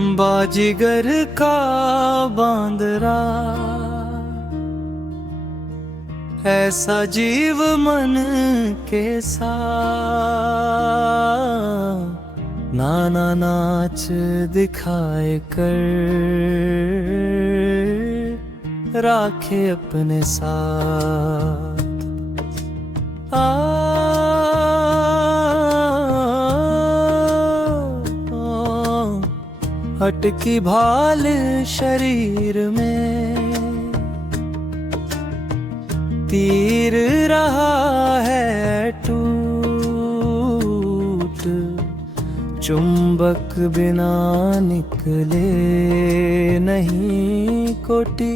बाजीगर का बांदरा, ऐसा जीव मन के साथ नाना नाच दिखाए कर राखे अपने साथ। हटकी भाल शरीर में तीर रहा है टूट, चुंबक बिना निकले नहीं कोटि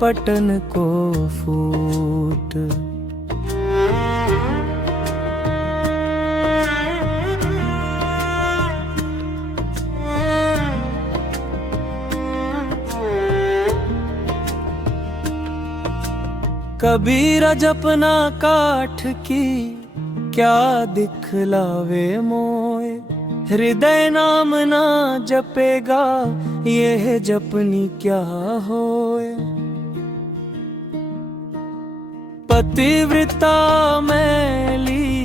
पटन को फूट। कबीर जपना काठ की क्या दिखलावे मोय, हृदय नाम ना जपेगा यह जपनी क्या होए। पतिव्रता मैली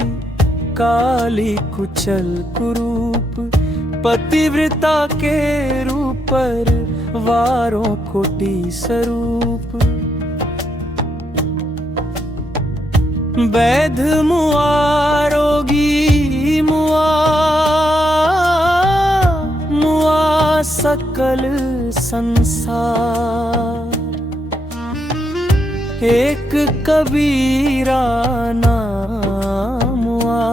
काली कुचल कुरूप, पतिव्रता के रूप पर वारों कोटि स्वरूप। वैध मुआ रोगी मुआ, मुआ सकल संसार। एक कबीरा नाम मुआ,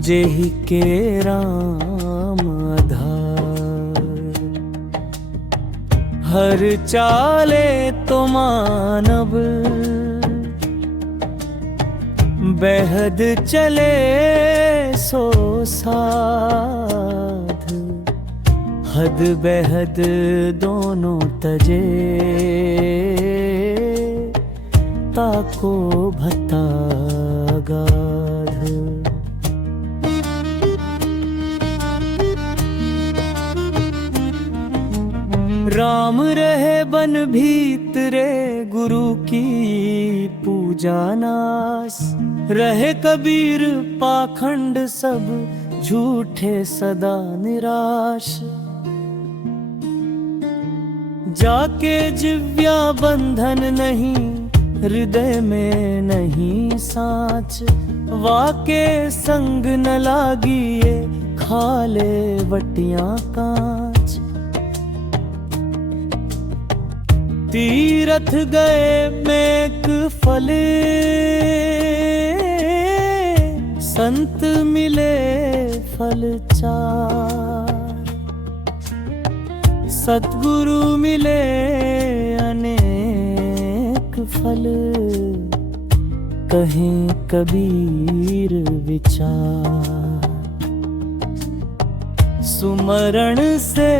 जेहि के राम आधार। हर चाले तो मानव बेहद चले सो साध, हद बेहद दोनों तजे ताको भत्ता गाध। राम रहे बन भीतरे गुरु की पूजा नास, रहे कबीर पाखंड सब झूठे सदा निराश। जाके जिव्या बंधन नहीं, हृदय में नहीं साँच। वाके संग न लागिए खाले वटियां कांच। तीरथ गए मेक फले, संत मिले फल चार। सतगुरु मिले अनेक फल, कहें कबीर विचार। सुमरण से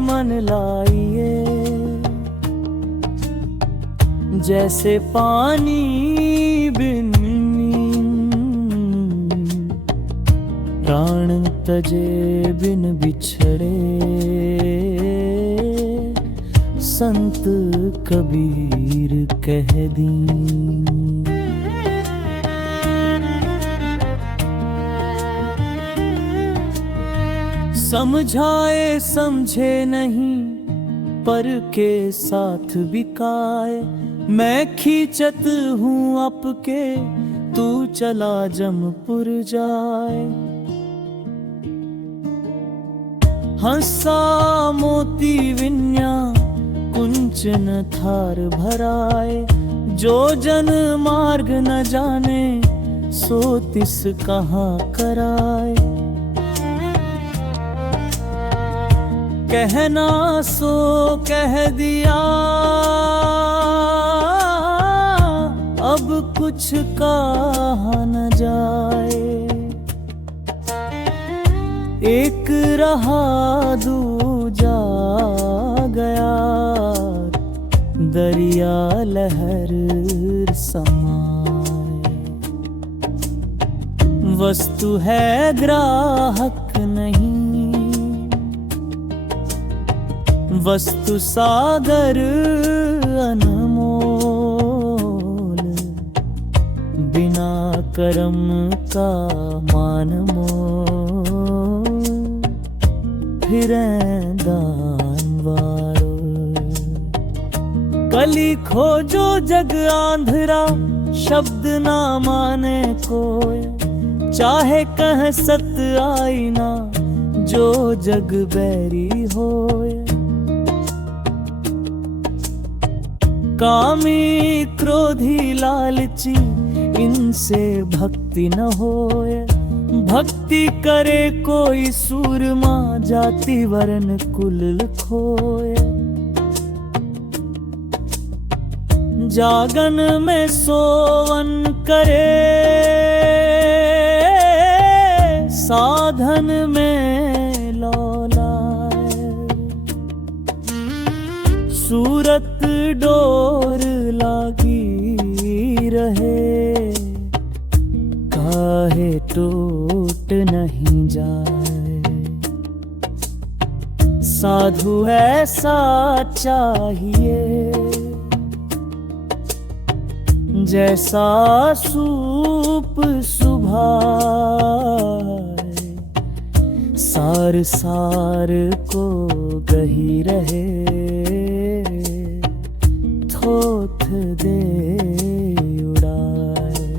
मन लाइए, जैसे पानी बिन प्राण तजे बिन बिछड़े। संत कबीर कह दी। समझाए समझे नहीं पर के साथ बिकाए। मैं खींचत हूँ आपके, तू चला जमपुर जाए। हंसा मोती विन्या कुंचन थार भराए। जो जन मार्ग न जाने सो तिस कहाँ कराए। कहना सो कह दिया, अब कुछ कहा न जाए। एक रहा दूजा गया, दरिया लहर समाए। वस्तु है ग्राहक नहीं, वस्तु सागर अनमोल, बिना कर्म का मान मोल, फिरे दान वारो। कली खोजो जग आंधरा, शब्द ना माने कोय, चाहे कह सत आईना, जो जग बैरी होय। कामी क्रोधी लालची, इनसे भक्ति न होय। भक्ति करे कोई सूरमा, जाति वर्ण कुल खोए। जागन में सोवन करे, साधन में लौलाए। सूरत डोर लागी रहे, काहे टूट नहीं जाए। साधु ऐसा चाहिए, जैसा सूप सुभाए। सार सार को गही रहे, थोथ दे उड़ाए।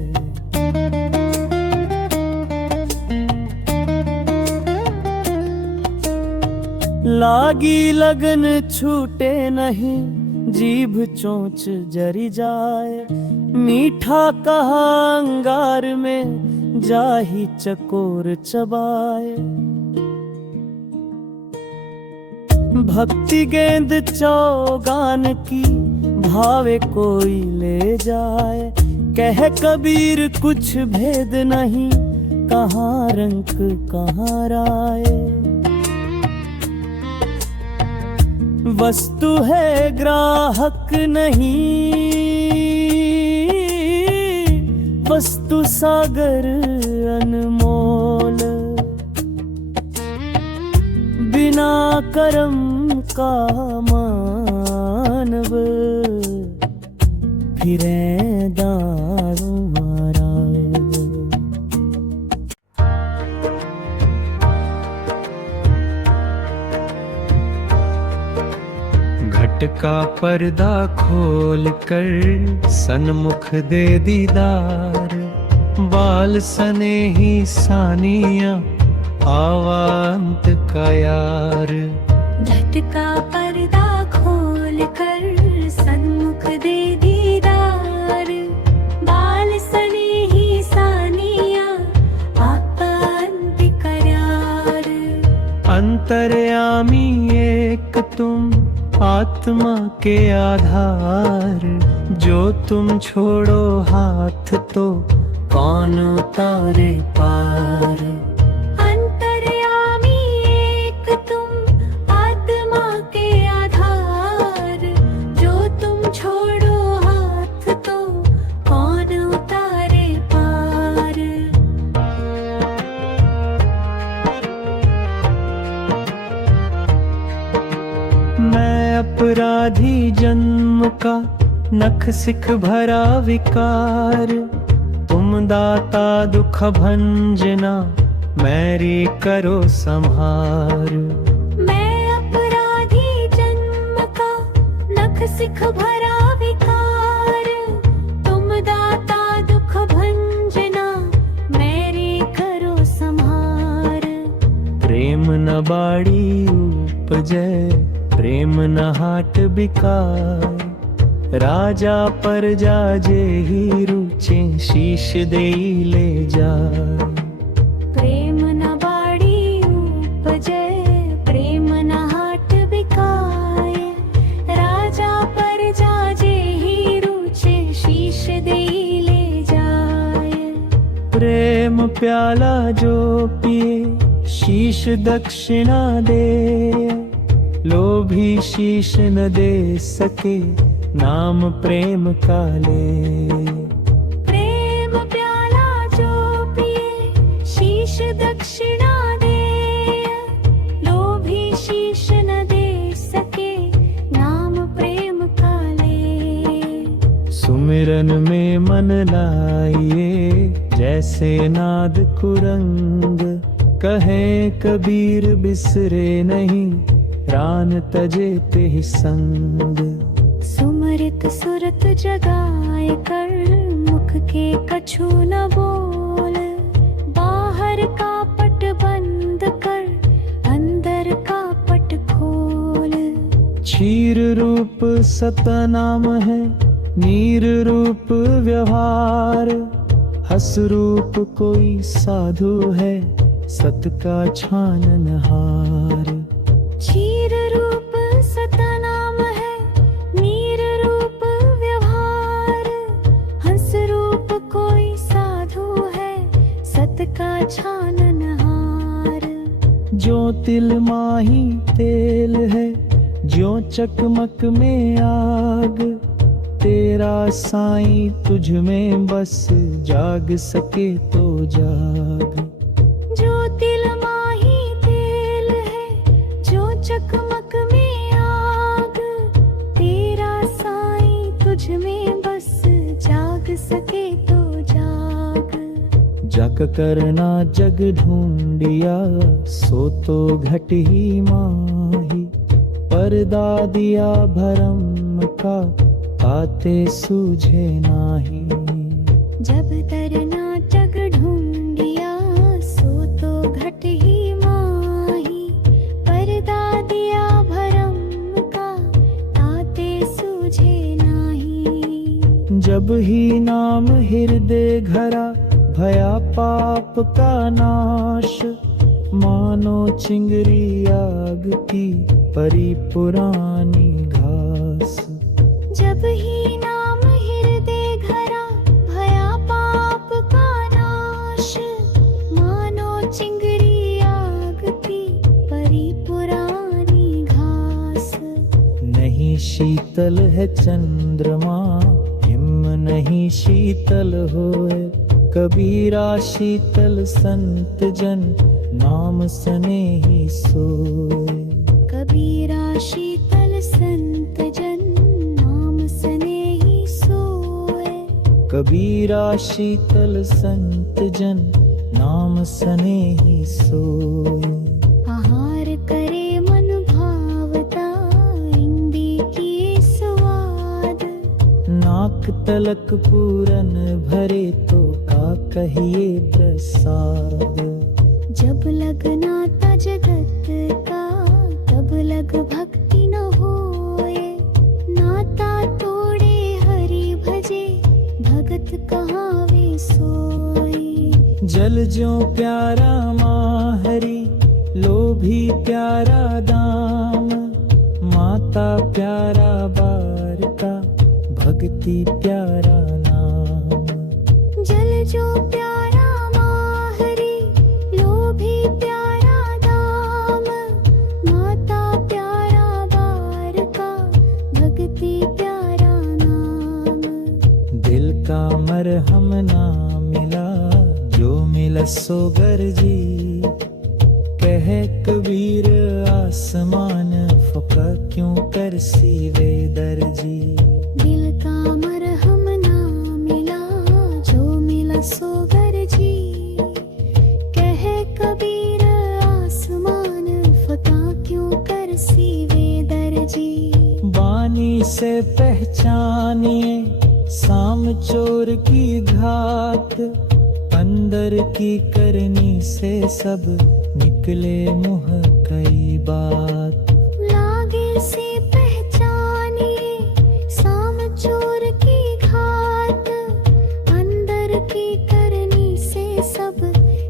लागी लगन छूटे नहीं, जीभ चोंच जरी जाए। मीठा कहा अंगार में, जाही चकोर चबाए। भक्ति गेंद चौगान की, भावे कोई ले जाए। कह कबीर कुछ भेद नहीं, कहाँ रंक कहाँ राय। वस्तु है ग्राहक नहीं, वस्तु सागर अनमोल, बिना कर्म का मानव, फिरे दारू मारा। घट का पर्दा खोल कर सन्मुख दे दीदार। बाल सने ही सानिया, आवांत का यार। घट का पर्दा खोल कर सन्मुख दे दीदार। बाल सने ही सानिया, आपांत का यार। अंतर्यामी एक तुम, आत्मा के आधार। जो तुम छोड़ो हाथ, तो कौन उतारे पार। अंतर्यामी एक तुम, आत्मा के आधार। जो तुम छोड़ो हाथ, तो कौन उतारे पार। मैं अपराधी जन्म का, नख सिख भरा विकार। तुम दाता दुख भंजना, मेरी करो संहार। मैं अपराधी जन्म का, नख सिख भरा विकार। तुम दाता दुख भंजना, मेरी करो संहार। प्रेम न बाड़ी उपजे, प्रेम न हाट बिकार। राजा प्रजा जे ही रुचे, शीश देई ले जाए। प्रेम न बाड़ी उपजे, प्रेम न हाट बिकाय। राजा प्रजा जे ही रुचे, शीश देई ले जाय। प्रेम प्याला जो पिए, शीश दक्षिणा दे। लोभी शीश न दे सके, नाम प्रेम का ले। प्रेम प्याला जो पिए, शीश दक्षिणा दे। लोभी शीश न दे सके, सिमरन में मन लाइए जैसे नाद कुरंग। कहे कबीर बिसरे नहीं प्राण तजे ते ही संग। सुमरित सुरत जगाए कर मुख के कछु न बोल। बाहर का पट बंद कर अंदर का पट खोल। क्षीर रूप सतनाम है नीर रूप व्यवहार। हस रूप कोई साधु है सत का छाननहार। क्षीर रूप सतनाम है नीर रूप व्यवहार। हंस रूप कोई साधु है सत का छाननहार। जो तिल माही तेल है ज्यों चकमक में आग। तेरा साईं तुझ में बस जाग सके तो जाग। जो तिल माही तेल है जो चकमक में आग। तेरा साईं तुझ में बस जाग सके तो जाग। जग करना जग ढूंढिया सो तो घट ही माही। पर्दा दिया भरम का आते सूझे नाही। जब तरना जग ढूंढिया सो तो घट ही माही। पर्दा दिया भरम का ताते सूझे नाही। जब ही नाम हृदय घरा भया पाप का नाश। मानो चिंगरी आग की परी पुरानी घास। जब ही नाम हृदय घरा भया पाप का नाश। मानो चिंगरी आग की परी पुरानी घास। नहीं शीतल है चंद्रमा हिम नहीं शीतल होए। कबीरा शीतल संत जन नाम सने ही सोए। कबीरा शीतल संत जन नाम सने ही सोए। कबीरा शीतल संत जन नाम सने ही सोए। आहार करे मन भावता इंदी की स्वाद। नाक तलक पूरन भरे तो का कहिए प्रसाद। जब लग नाता जगत का तब लग भक्ति न होए। नाता तोड़े हरि भजे भगत कहाँ वे सोए। जल ज्यों प्यारा माहरी लोभी प्यारा दाम। माता प्यारा बार का भक्ति प्यारा नाम। जल जो प्यारा माहरी लोभी प्यारा दाम। माता प्यारा बार का भक्ति प्यारा नाम। दिल का मरहम ना मिला जो मिला सो गर्जी। कह कबीर आसमान फुका क्यों कर सीवे दर्जी। दिल का मरहम ना मिला जो मिला सो गर्जी। कह कबीर आसमान फता क्यों कर सीवे दर्जी। बानी से पहचानिए साम चोर की घात। अंदर की करनी से सब निकले मुँह कई बात। लागे से पहचानिए साम चोर की घात। अंदर की करनी से सब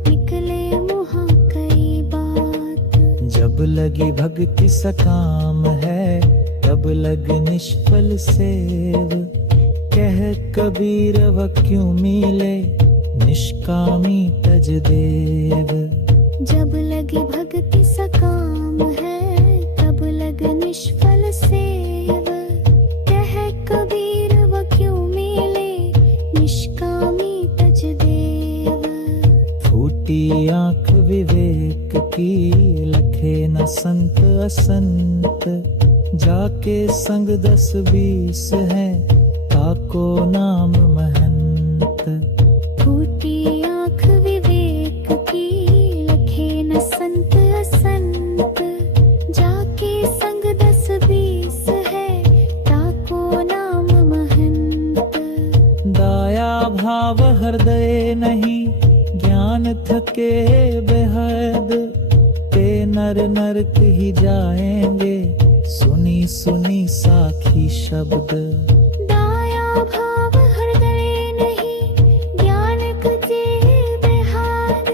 निकले मुँह कई बात। जब लगी भक्ति सकाम है तब लग निष्फल सेव। कह कबीर व क्यों मिले निष्कामी तज देव। जब लगी भक्ति सकाम है तब लग निष्फल सेव। कह कबीर व क्यों मिले निष्कामी तज देव। फूटी आंख विवेक की लखे न संत असंत। जाके संग 10-20 है ताक को नाम महंत। फूटी आँख विवेक की, लखे न संत असंत। जाके संग 10-20 है, ताको नाम महंत। दाया भाव हृदय नहीं, ज्ञान थके बेहद। ते नर नरक ही जाएंगे, सुनी सुनी साखी शब्द। दाया भाव हृदय नहीं, ज्ञान थके बेहद।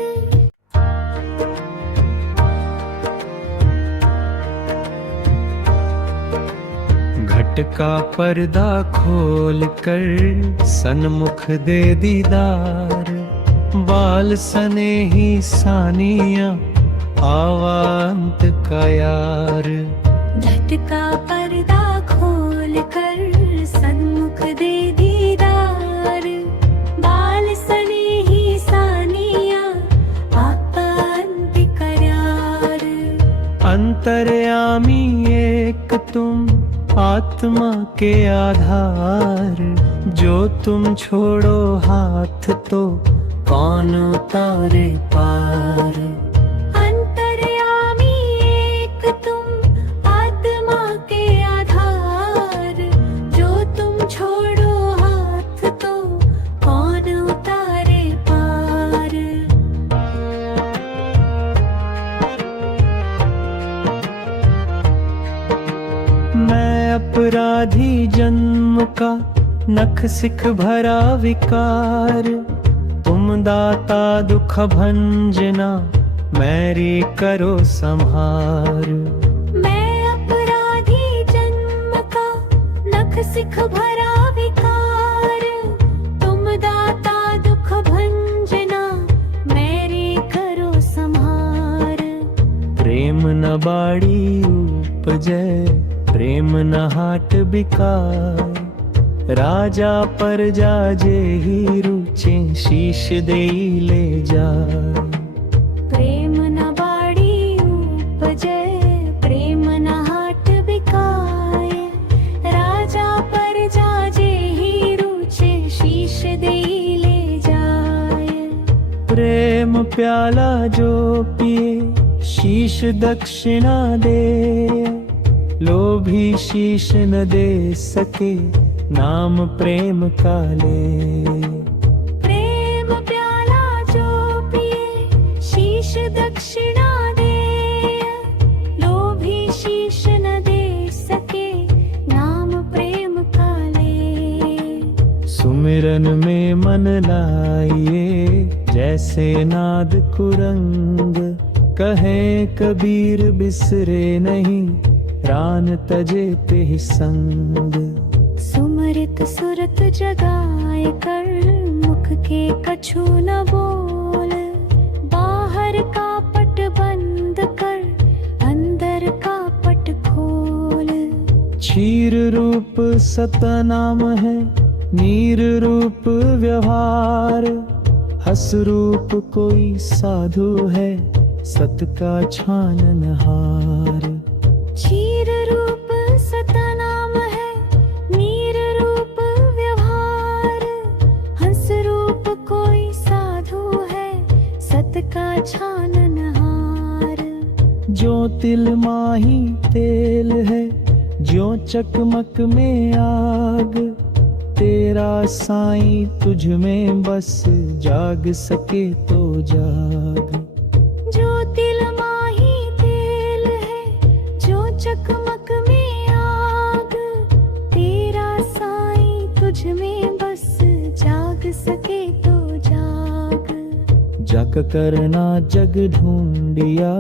घट का पर्दा खोल कर सन्मुख दे दीदार। बाल सने ही सानिया, आवांत का यार। घट का पर्दा खोल कर सन्मुख दे दीदार। बाल सने ही सानिया, आपांत करार। अंतर्यामी एक तुम, आत्मा के आधार। जो तुम छोड़ो हाथ तो कौन उतारे पार। अंतर्यामी एक तुम, आत्मा के आधार। जो तुम छोड़ो हाथ तो कौन उतारे पार। मैं अपराधी जन्म का, नख सिख भरा विकार। तुम दाता दुख भंजना, मैरी करो संहार। मैं अपराधी जन्म का, नख सिख भरा विकार। तुम दाता दुख भंजना, मेरी करो संहार। प्रेम न बाड़ी उपजै, प्रेम न हाट बिकार। राजा प्रजा जे ही रुचे, शीश देई ले जाए। प्रेम न बाड़ी उपजै, प्रेम न हाट बिकाय। राजा प्रजा जे ही रुचे, शीश देई ले जाय। प्रेम प्याला जो पिए, शीश दक्षिणा दे। लोभी शीश न दे सके, नाम प्रेम का ले। प्रेम प्याला जो पिए, शीश दक्षिणा दे। लोभी शीश न दे सके, नाम प्रेम का ले। सुमिरन में मन लाइए, जैसे नाद कुरंग। कहे कबीर बिसरे नहीं, प्राण तजे ते ही संग। सुमरित सुरत जगाए कर, मुख के कछु न बोल। बाहर का पट बंद कर, अंदर का पट खोल। क्षीर रूप सतनाम है, नीर रूप व्यवहार। हस रूप कोई साधु है, सत का छाननहार। क्षीर रूप सतनाम है, नीर रूप व्यवहार। हंस रूप कोई साधु है, सत का छाननहार। जो तिल माही तेल है, जो चकमक में आग। तेरा साईं तुझ में बस, जाग सके तो जाग। जो तिल माही तेल है, जो चकमक में आग। तेरा साईं तुझ में बस, जाग सके तो जाग। जग करना जग ढूंढिया,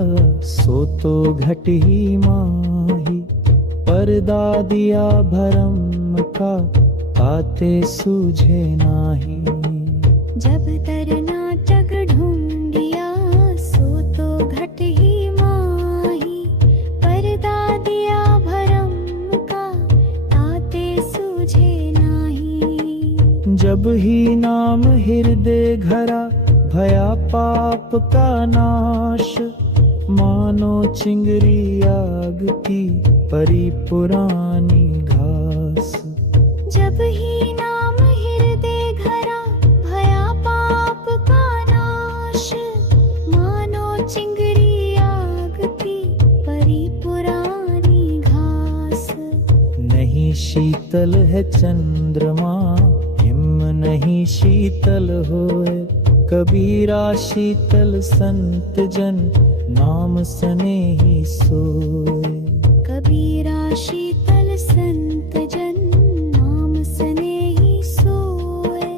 सो तो घट ही माही। पर्दा दिया भरम का, आते सूझे नाही। जब तरना जग ढूंढिया, सो तो घट ही माही। पर्दा दिया भरम का, ताते सूझे नाही। जब ही नाम हृदय घरा, भया पाप का नाश। मानो चिंगरी आग की, परी पुरानी घास। जब ही नाम शीतल है चंद्रमा, हिम नहीं शीतल होए। कबीरा शीतल संत जन, नाम स्नेही सोए। कबीरा शीतल संत जन, नाम स्नेही सोए।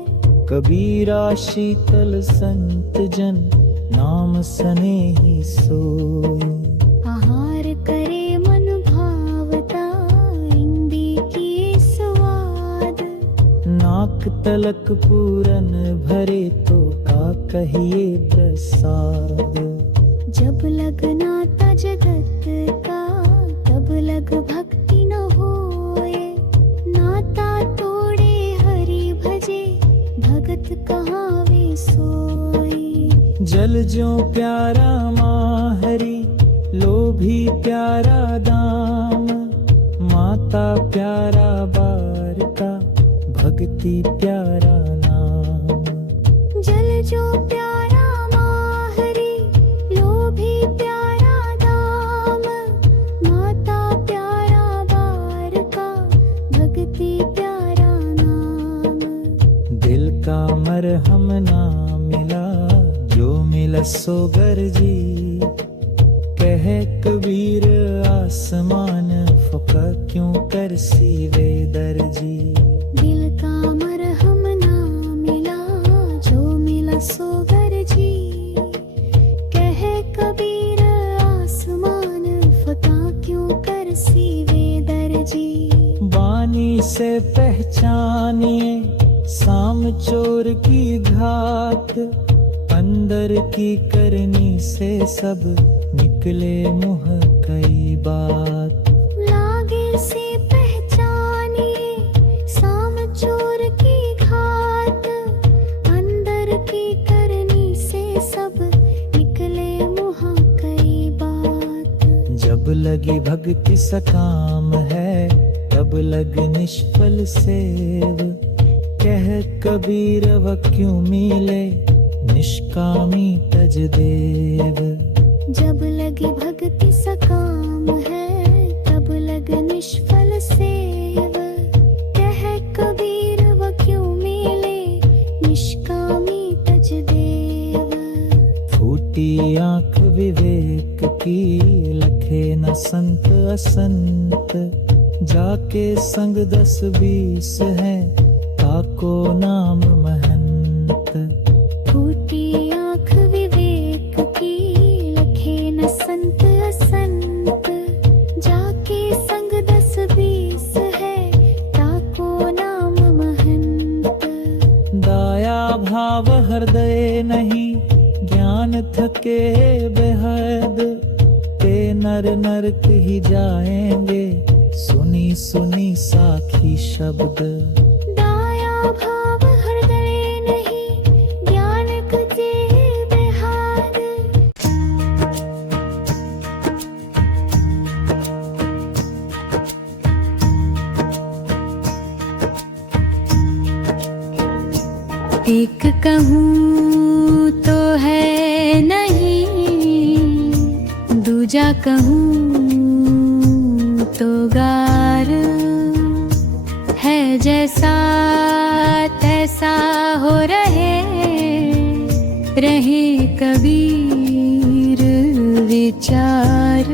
कबीरा शीतल संत जन, नाम स्नेही सोए। आहार करे मन भावता, इंदी की स्वाद। नाक तलक पूरन भरे, तो का कहिए प्रसाद। जब लग नाता जगत का, तब लग भक्ति न होए। नाता तोड़े हरि भजे, भगत कहाँ वे सोए। जल ज्यों प्यारा माहरी, लोभी प्यारा दाम। माता प्यारा बार का, भक्ति प्यारा नाम। जल जो प्यारा माहरी, लोभी प्यारा दाम। माता प्यारा बार का, भक्ति प्यारा नाम। दिल का मरहम ना मिला, जो मिला सो गर्जी। कह कबीर आसमान, फुका क्यों कर सीवे दर्जी। दिल का मरहम ना मिला, जो मिला सो गर्जी। कह कबीर आसमान, फता क्यों कर सीवे दर्जी। बानी से पहचानिए साम चोर की घात। अंदर की करनी से सब निकले मुँह कई बात। लागे से पहचानिए साम चोर की घात। अंदर की करनी से सब निकले मुँह कई बात। जब लगी भक्ति सकाम है, तब लग निष्फल सेव। कह कबीर व क्यों मिले, निष्कामी तज देव। जब लगी भक्ति सकाम है, तब लग निष्फल सेव। कह कबीर व क्यों मिले, निष्कामी तज देव। फूटी आंख विवेक की, लखे न संत असंत। जाके संग 10-20 है, ताको नाम महंत। फूटी आँख विवेक की, लखे न संत असंत। जाके संग 10-20 है, ताको नाम महंत। दाया भाव हृदय नहीं, ज्ञान थके बेहद। ते नर नरक ही जाएंगे, सुनी सुनी साखी शब्द। दाया भाव हृदय नहीं, ज्ञान कते बेहाद। एक कहूँ तो है नहीं, दूजा कहूँ तो गार है। जैसा तैसा हो रहे, रहे कबीर विचार।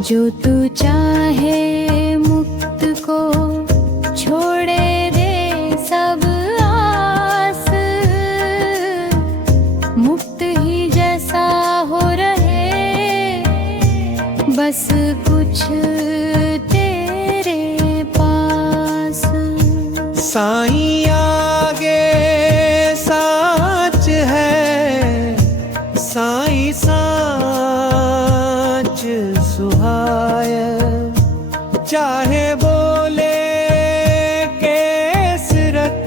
जो तू चाहे मुक्त को, छोड़े दे सब आस। मुक्त ही जैसा हो रहे, बस कुछ तेरे पास। साईं आगे साच है, साईं साच सुहाय। चाहे बोले केसरत,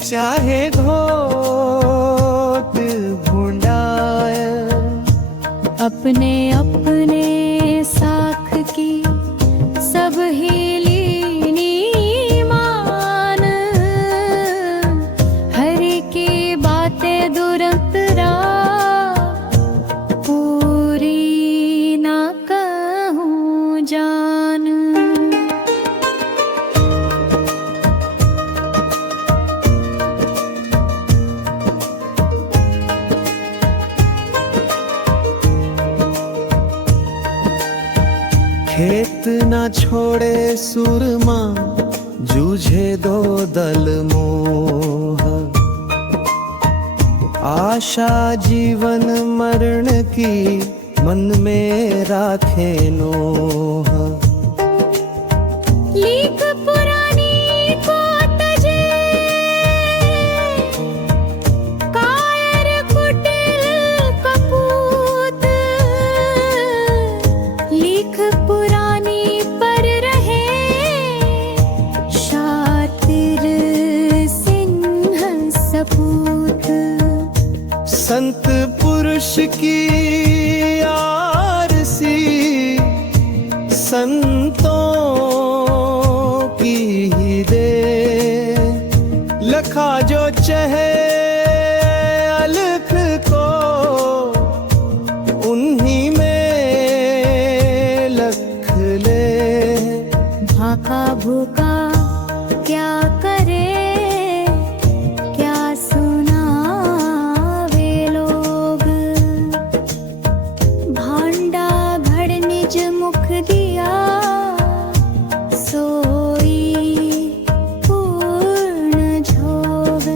चाहे घोट भुंडाय। अपने अपने साख की सब ही लीनी मान। हरि की बातें दुरंतरा, पूरी ना कहूँ जान। खेत ना छोड़े सुरमा, जूझे दो दल मोह। आशा जीवन मरण की, मन में राखे नोह। लीक पुरानी को तजे, कायर कुटिल कपूत। लीक पुरानी पर रहे, शातिर सिंह सपूत। संत पुरुष की आरसी, संतों की ही दे। लखा जो चहे अलख को, उन्हीं में लख ले। भाका भूका क्या करे, क्या सुनावे लोग। भांडा घड़ निज मुख दिया, सोई पूर्ण झोग।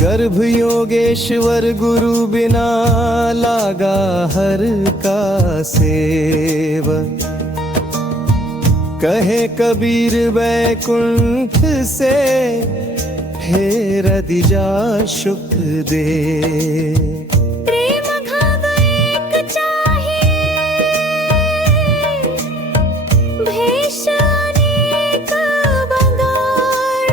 गर्भ योगेश्वर गुरु बिना, लागा हर का सेव। कहे कबीर बैकुंठ से, हेर दिजा सुख दे। प्रेम घाव एक चाहिए, भेष अनेक बंगार।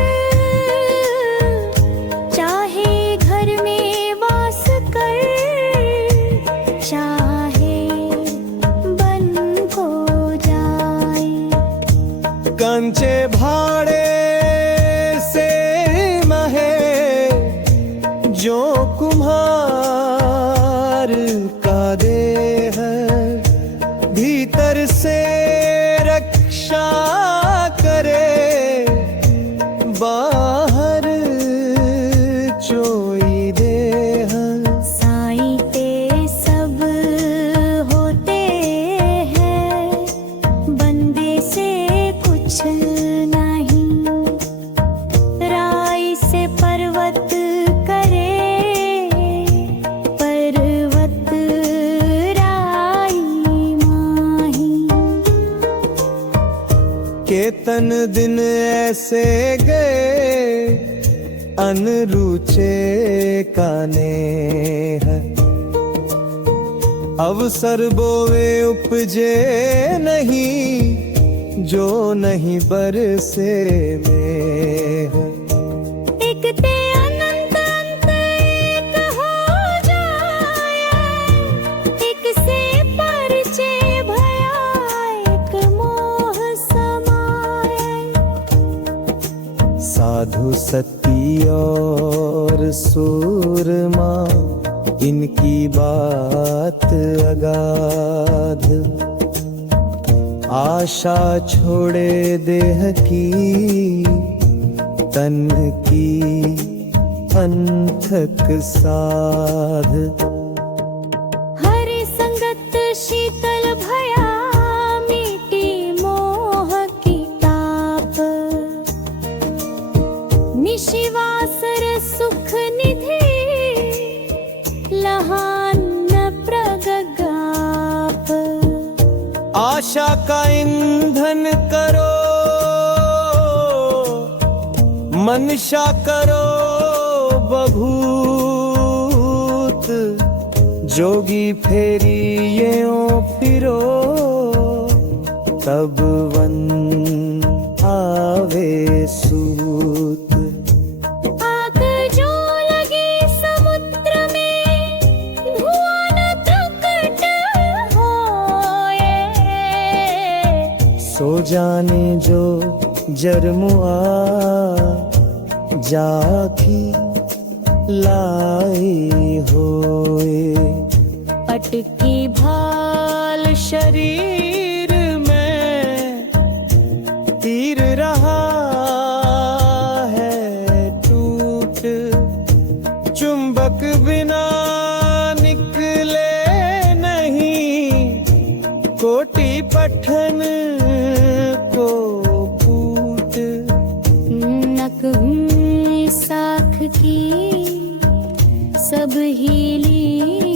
चाहे घर में वास कर, चाहे बन को जाए। कंचे भाड़े से महे, जो कुम्हार का देह। भीतर से रक्षा करे, बाहर चोई देह। साईं ते सब होते हैं, बंदे से कुछ नहीं। राई से पर्वत करे, पर्वत राई माही। केतन दिन ऐसे गए, अनरुचे काने है। अवसर बोवे उपजे नहीं, जो नहीं बरसे में है। एक ते अनंत अंत एक हो जाए, एक से परिचय भया, एक मोह समाए। साधु सती और सूरमा, इनकी बात अगाध। आशा छोड़े देह की, तन की अंथक साध। हरि संगत शीतल भया, मीठी मोह की ताप। निशिवासर सुख निधि, लहान प्रगगाप। आशा का ईंधन करो, मनशा करो बभूत। जोगी फेरी येओ फिरो, तब वन आवे सूत। आग जो लगी समुद्र में, धुआं न प्रकट होए। सो जाने जो जरमुआ, जाकी लाई होए। अटकी भाल शरीर में तीर रहा है टूट। चुंबक बिना निकले नहीं, कोटि पठन को कूट, नक साख की सब हीली